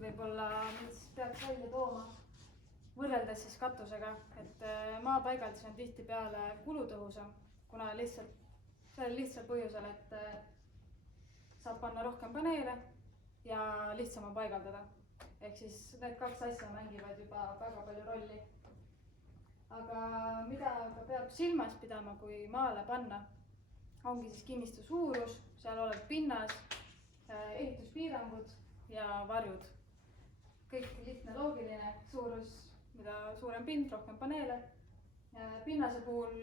punktid võib-olla, mis peaks välja tooma võrreldes siis katusega, et maapaigaldus on tihtipeale kulutõhusam, kuna sellel lihtsal põhjusel, et saab panna rohkem paneele ja lihtsam on paigaldada. Ehk siis need kaks asja mängivad juba väga palju rolli. Aga mida ka peab silmas pidama, kui maale panna, ongi siis kinnistu suurus, seal olev pinnas, ehituspiirangud ja varjud. Kõik lihtne, loogiline, suurus, mida suurem pind, rohkem paneele. Pinnase puhul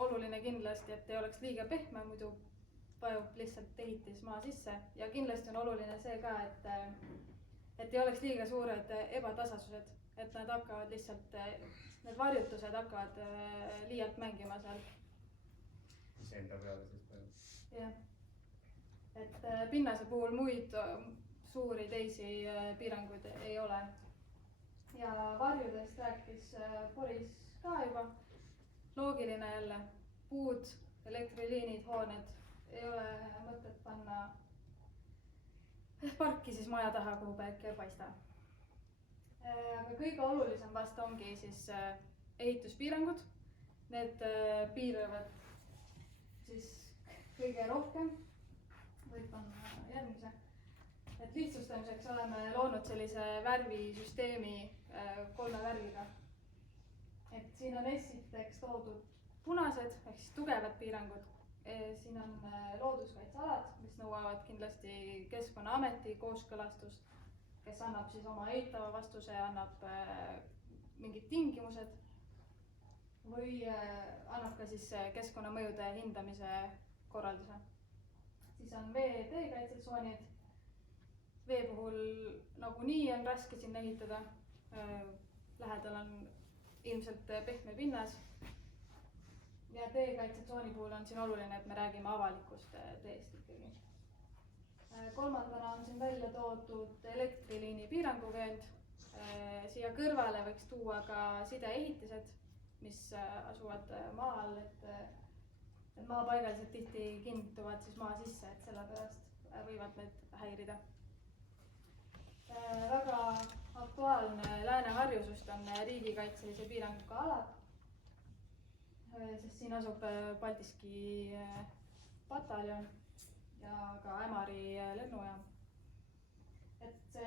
oluline kindlasti, et ei oleks liiga pehme, muidu vajub lihtsalt ehitis maa sisse. Ja kindlasti on oluline see ka, et ei oleks liiga suured ebatasasused, et nad hakkavad lihtsalt, need varjutused hakkavad liialt mängima seal. Iseenda peale siis peale. Jah, et pinnase puhul muid suuri teisi piiranguid ei ole. Ja varjudest rääkis Boris ka juba. Loogiline jälle, puud, elektriliinid, hooned ei ole mõtet panna parki siis maja taha, kuhu päike ei paista. Aga kõige olulisem vast ongi siis ehituspiirangud. Need piiravad siis kõige rohkem. Võib panna järgmise. Et lihtsustamiseks oleme loonud sellise värvisüsteemi 3 värviga. Et siin on esiteks toodud punased ehk siis tugevad piirangud. Siin on looduskaitsealad, mis nõuavad kindlasti Keskkonnaameti kooskõlastust, kes annab siis oma eitava vastuse ja annab mingid tingimused või annab ka siis keskkonnamõjude hindamise korralduse. Siis on veeteekaitsetsoonid. Vee puhul nagunii on raske sinna ehitada. Lähedal on ilmselt pehme pinnas. Ja teekaitsetsooni puhul on siin oluline, et me räägime avalikust teest ikkagi. Kolmandana on siin välja toodud elektriliini piiranguvöönd. Siia kõrvale võiks tuua ka sideehitised, mis asuvad maa all, et maapaigalised tihti kinnituvad siis maa sisse, et sellepärast võivad need häirida. Väga aktuaalne Lääne-Harjusust on riigikaitselise piiranguga alad, sest siin asub Paldiski pataljon ja ka Ämari lennujaam. Et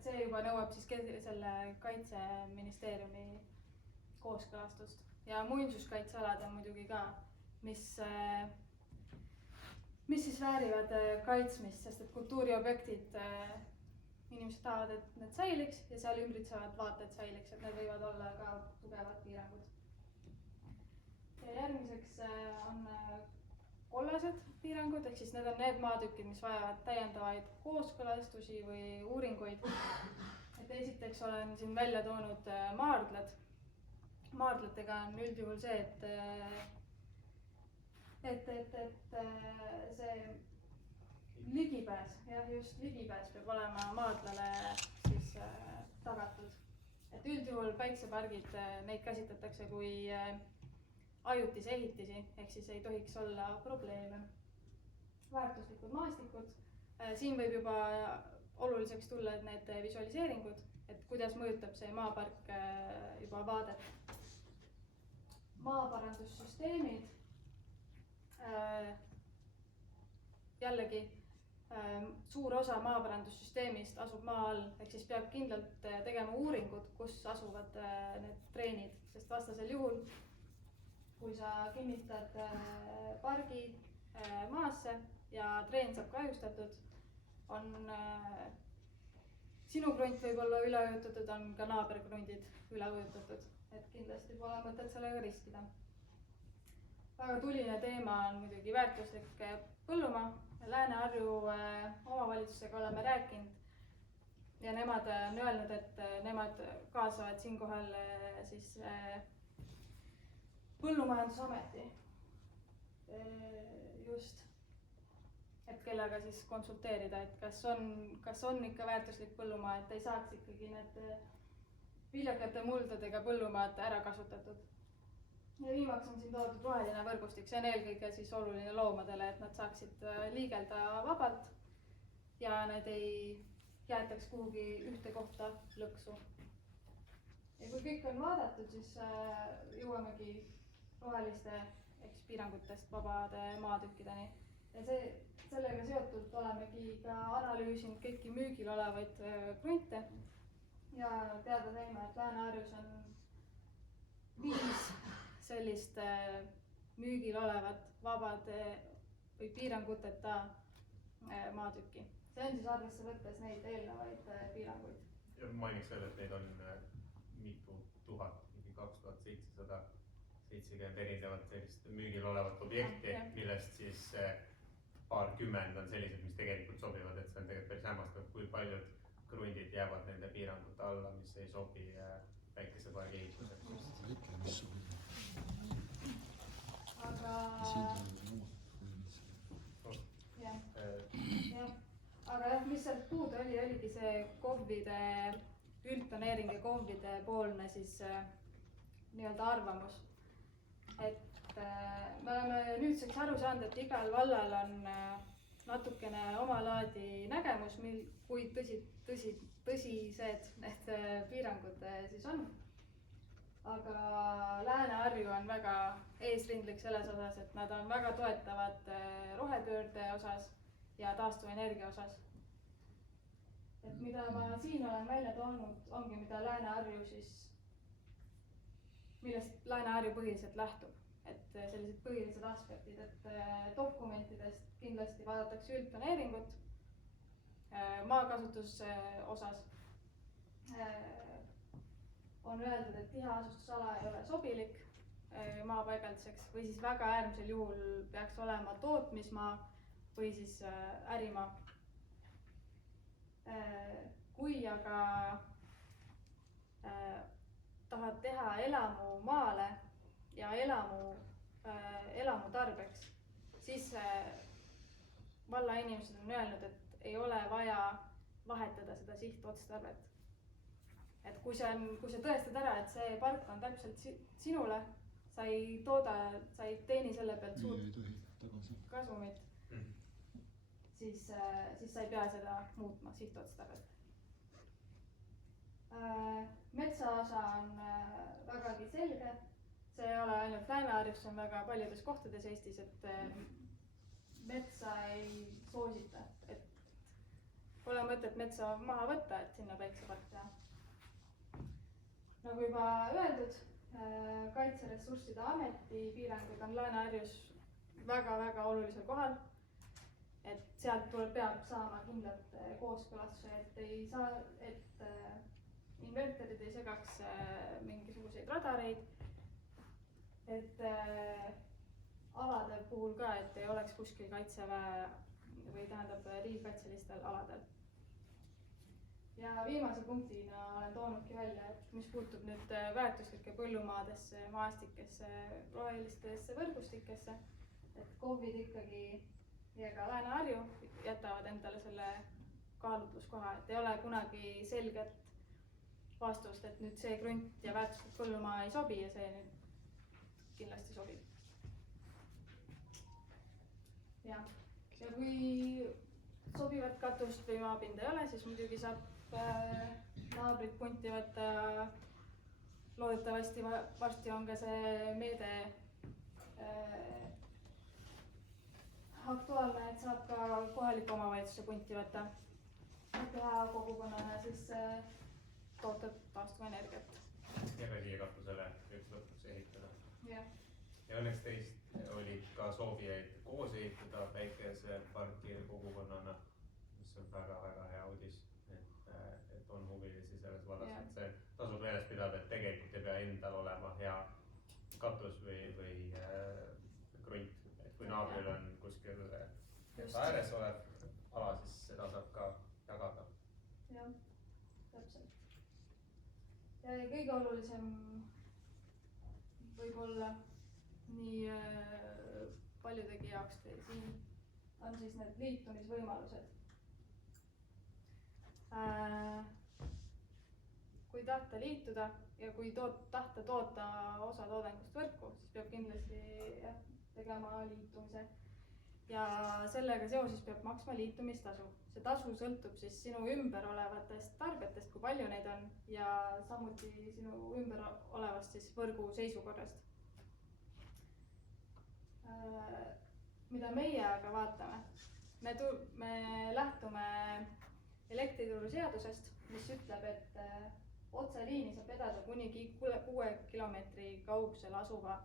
see juba nõuab siis selle Kaitseministeeriumi kooskõlastust. Ja muinsuskaitsealad on muidugi ka, mis siis väärivad kaitsmist, sest et kultuuriobjektid inimesed tahavad, et need säiliks ja seal ümbritsevad vaated säiliks, et need võivad olla ka tugevad piirangud. Ja järgmiseks on kollased piirangud, ehk siis need on need maatükid, mis vajavad täiendavaid kooskõlastusi või uuringuid. Et esiteks olen siin välja toonud maardlad. Maardlatega on üldjuhul see, et see ligipääs, jah just ligipääs peab olema maardlale siis tagatud. Et üldjuhul päiksepargid, neid käsitletakse kui ajutisi ehitisi, ehk siis ei tohiks olla probleeme. Väärtuslikud maastikud. Siin võib juba oluliseks tulla need visualiseeringud, et kuidas mõjutab see maapark juba vaadet. Maaparandussüsteemid. Jällegi, suur osa maaparandussüsteemist asub maa all, ehk siis peab kindlalt tegema uuringud, kus asuvad need treenid, sest vastasel juhul, kui sa kinnitad pargi maasse ja treen saab kahjustatud, on sinu krunt võib olla üle ujutatud, on ka naaberkrundid üle ujutatud, et kindlasti pole mõtet sellega riskida. Väga tuline teema on muidugi väärtuslik põllumaa. Lääne-Harju omavalitsusega oleme rääkinud ja nemad on öelnud, et nemad kaasavad siinkohal siis Põllumajandusameti just, et kellega siis konsulteerida, et kas on ikka väärtuslik põllumaa, et ei saaks ikkagi need viljakate muldadega põllumaad ära kasutatud. Ja viimaks on siin toodud roheline võrgustik, see on eelkõige siis oluline loomadele, et nad saaksid liigelda vabalt ja need jäetaks kuhugi ühte kohta lõksu. Ja kui kõik on vaadatud, siis jõuamegi roheliste ehk piirangutest vabade maatükkideni. Ja sellega seotult olemegi ka analüüsinud kõiki müügil olevaid krunte ja teada saime, et Lääne-Harjus on 5 sellist müügil olevat vabade või piiranguteta maatükki. See on siis arvesse võttes neid eelnevaid piiranguid. Ja mainiks veel, et neid on mitu tuhat, mingi 2770 erinevat sellist müügil olevat objekti, millest siis paarkümmend on sellised, mis tegelikult sobivad, et see on tegelikult päris hämmastav, kui paljud krundid jäävad nende piirangute alla, mis ei sobi päikesepargi ehituseks. Väike, mis sobib. Aga jah, mis sealt puudu oligi see KOV-ide üldplaneering ja KOV-ide poolne siis nii-öelda arvamus. Et me oleme nüüdseks aru saanud, et igal vallal on natukene omalaadi nägemus, kui tõsised need piirangud siis on. Aga Lääne-Harju on väga eesrindlik selles osas, et nad on väga toetavad rohepöörde osas ja taastuvenergia osas. Et mida ma siin olen välja toonud, ongi mida Lääne-Harju siis, millest Lääne-Harju põhiliselt lähtub. Et sellised põhilised aspektid, et dokumentidest kindlasti vaadatakse üldplaneeringut maakasutuse osas. On öeldud, et tiheasustusala ei ole sobilik maapaigalduseks või siis väga äärmisel juhul peaks olema tootmismaa või siis ärimaa. Kui aga tahad teha elamu maale ja elamu tarbeks, siis valla inimesed on öelnud, et ei ole vaja vahetada seda sihtotstarvet. Et kui sa tõestad ära, et see park on täpselt sinule, sa ei teeni selle pealt suurt kasumit, siis sa ei pea seda muutma sihtotstarvet. Metsaosa on vägagi selge. See ei ole ainult Lääne-Harjus, see on väga paljudes kohtades Eestis, et metsa ei soosita. Et pole mõtet metsa maha võtta, et sinna päiksepark teha. Nagu juba öeldud, Kaitseressursside Ameti piirangud on Lääne-Harjus väga-väga olulisel kohal. Et sealt peab saama kindlalt kooskõlastuse, et inverterid ei segaks mingisuguseid radareid. Et alade puhul ka, et ei oleks kuskil kaitseväe või tähendab riigikaitselistel aladel. Ja viimase punktina olen toonudki välja, et mis puutub nüüd väärtuslike põllumaadesse, maastikesse, rohelistesse võrgustikesse, et KOV-id ikkagi ja ka Lääne-Harju jätavad endale selle kaalutluskoha, et ei ole kunagi selget vastust, et nüüd see krunt ja väärtuslik põllumaa ei sobi ja see nüüd kindlasti sobib. Ja kui sobivat katust või maapinda ei ole, siis muidugi saab naabrid punti võtta. Loodetavasti varsti on ka see meede aktuaalne, et saab ka kohaliku omavalitsuse punti võtta. Et teha kogukonnana siis toota taastuvenergiat. Ja siia katusele üks lõpuks ehitada. Ja õnneks teist olid ka soovijaid koos ehitada päikeseparki kogukonnana, mis on väga-väga hea uudis, et on huvilisi selles vallas. Et see tasub meeles pidada, et tegelikult ei pea endal olema hea katus või krunt. Et kui naabril on kuskil ääres olev ala, siis seda saab ka jagada. Jah, täpselt. Ja kõige olulisem võib-olla nii paljudegi jaoks siin on siis need liitumisvõimalused. Kui tahta liituda ja kui tahta toota osa toodangust võrku, siis peab kindlasti tegema liitumise. ja sellega seoses peab maksma liitumistasu. See tasu sõltub siis sinu ümber olevatest tarbijatest, kui palju neid on ja samuti sinu ümber olevast siis võrgu seisukorrast. Mida meie aga vaatame? Me lähtume elektrituruseadusest, mis ütleb, et otseliini saab vedada kuni 6 kilomeetri kaugusel asuva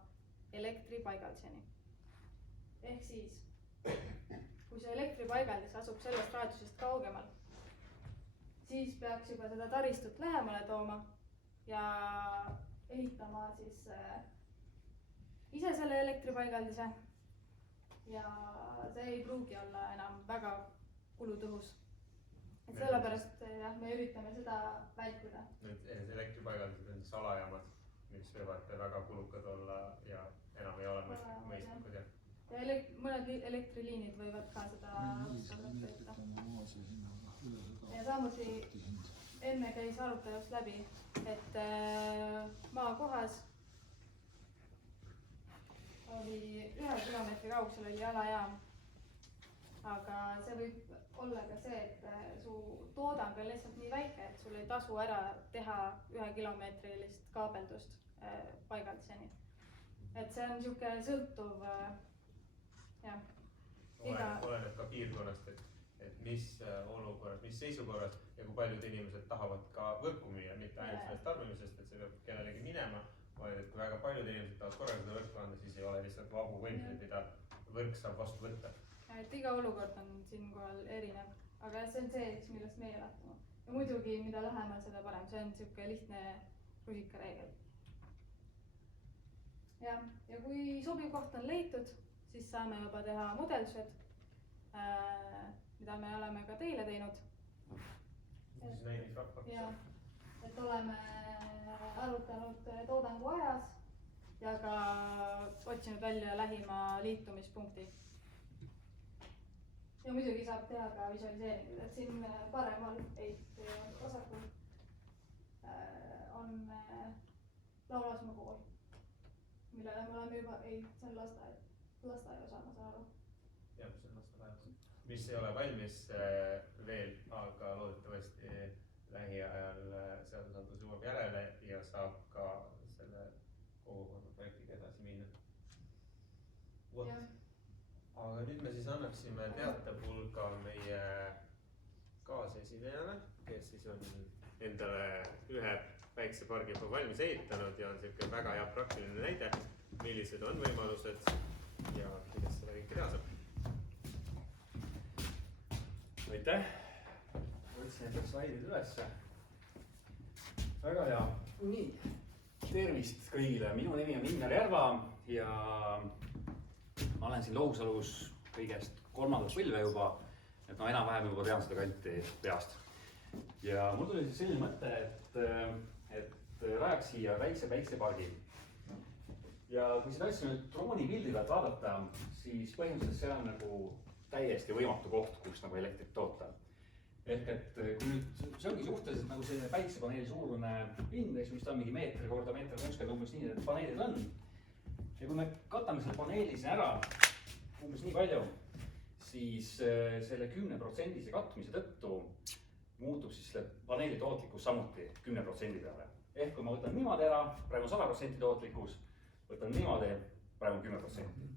elektripaigaldiseni. Ehk siis, kui see elektripaigaldis asub sellest raadiusest kaugemal, siis peaks juba seda taristut lähemale tooma ja ehitama siis ise selle elektripaigaldise. Ja see ei pruugi olla enam väga kulutõhus. Et sellepärast jah, me üritame seda vältida. Need elektripaigaldused on salajaamad, mis võivad väga kulukad olla ja enam ei ole mõistlikud. Ja mõned elektriliinid võivad ka seda võtta. Ja samuti enne käis arutelust läbi, et maakohas oli 1 kilomeetri kaugusel oli alajaam, aga see võib olla ka see, et su toodang on lihtsalt nii väike, et sul ei tasu ära teha 1 kilomeetrilist kaabeldust paigaldiseni. Et see on niisugune sõltuv, jah. Oleneb ka piirkonnast, et mis olukorras, mis seisukorras ja kui paljud inimesed tahavad ka võrku müüa, mitte ainult sellest tarbimisest, et see peab kellelegi minema, vaid et kui väga paljud inimesed tahavad korraga seda võrku anda, siis ei ole lihtsalt vabu võimsed, mida võrk saab vastu võtta. Et iga olukord on siinkohal erinev, aga see on see, millest meie lähtuma. Ja muidugi, mida lähemal, seda parem. See on niisugune lihtne rusikareegel. Ja kui sobiv koht on leitud, siis saame juba teha mudeldused, mida me oleme ka teile teinud. Siis näidisraport. Et oleme arutanud toodangu ajas ja ka otsinud välja lähima liitumispunkti. Ja muidugi saab teha ka visualiseeringud, et siin paremal vasakul on Laulasmaa kool, millele me oleme juba, see on lasteaia osa, ma saan aru. Jah, see on lasteaia, mis ei ole valmis veel, aga loodetavasti lähiajal seadusandlus jõuab järele ja saab ka selle kogukonna projektiga edasi minna. Aga nüüd me siis annaksime teatepulga meie kaasesinejale, kes siis on endale ühe päiksepargi juba valmis ehitanud ja on selline väga hea praktiline näide, millised on võimalused ja kuidas seda kõike teha saab. Aitäh! Võtsin endale slaidid ülesse. Väga hea. Nii, tervist kõigile. Minu nimi on Ingar Järva ja ma olen siin Lohusalus kõigest 3. põlve juba, et ma enam-vähem juba tean seda kanti peast. Ja mul tuli siis selline mõte, et rajaks siia väikse päiksepargi. Ja kui seda asja nüüd droonipildi pealt vaadata, siis põhimõtteliselt see on nagu täiesti võimatu koht, kus nagu elektrit toota. Ehk et kui nüüd, see ongi suhteliselt nagu selline päiksepaneeli suurune pind, mis ta on mingi meetri korda meeter 60 umbes nii, et paneelid on. Ja kui me katame selle paneeli siin ära umbes nii palju, siis selle 10% katmise tõttu muutub siis selle paneeli tootlikkus samuti 10% peale. Ehk kui ma võtan niimoodi ära, praegu 100% tootlikkus, võtan niimoodi, praegu 10%.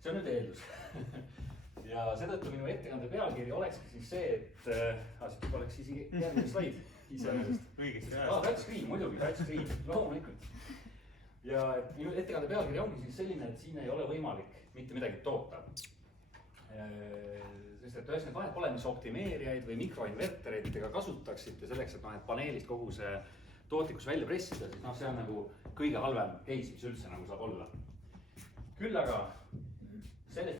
See on nüüd eeldus. Ja seetõttu minu ettekande pealkiri olekski siis see, et asjad oleks isegi järgmine slaid iseenesest. Õigesti touchscreen, muidugi, touchscreen, loomulikult. Ja minu ettekande pealkiri ongi siis selline, et siin ei ole võimalik mitte midagi toota. Sest et ühesõnaga vahet pole, mis optimeerijaid või mikroinvertereid te ka kasutaksite selleks, et paneelist kogu see tootlikkus välja pressida, siis see on nagu kõige halvem case, mis üldse nagu saab olla. Küll aga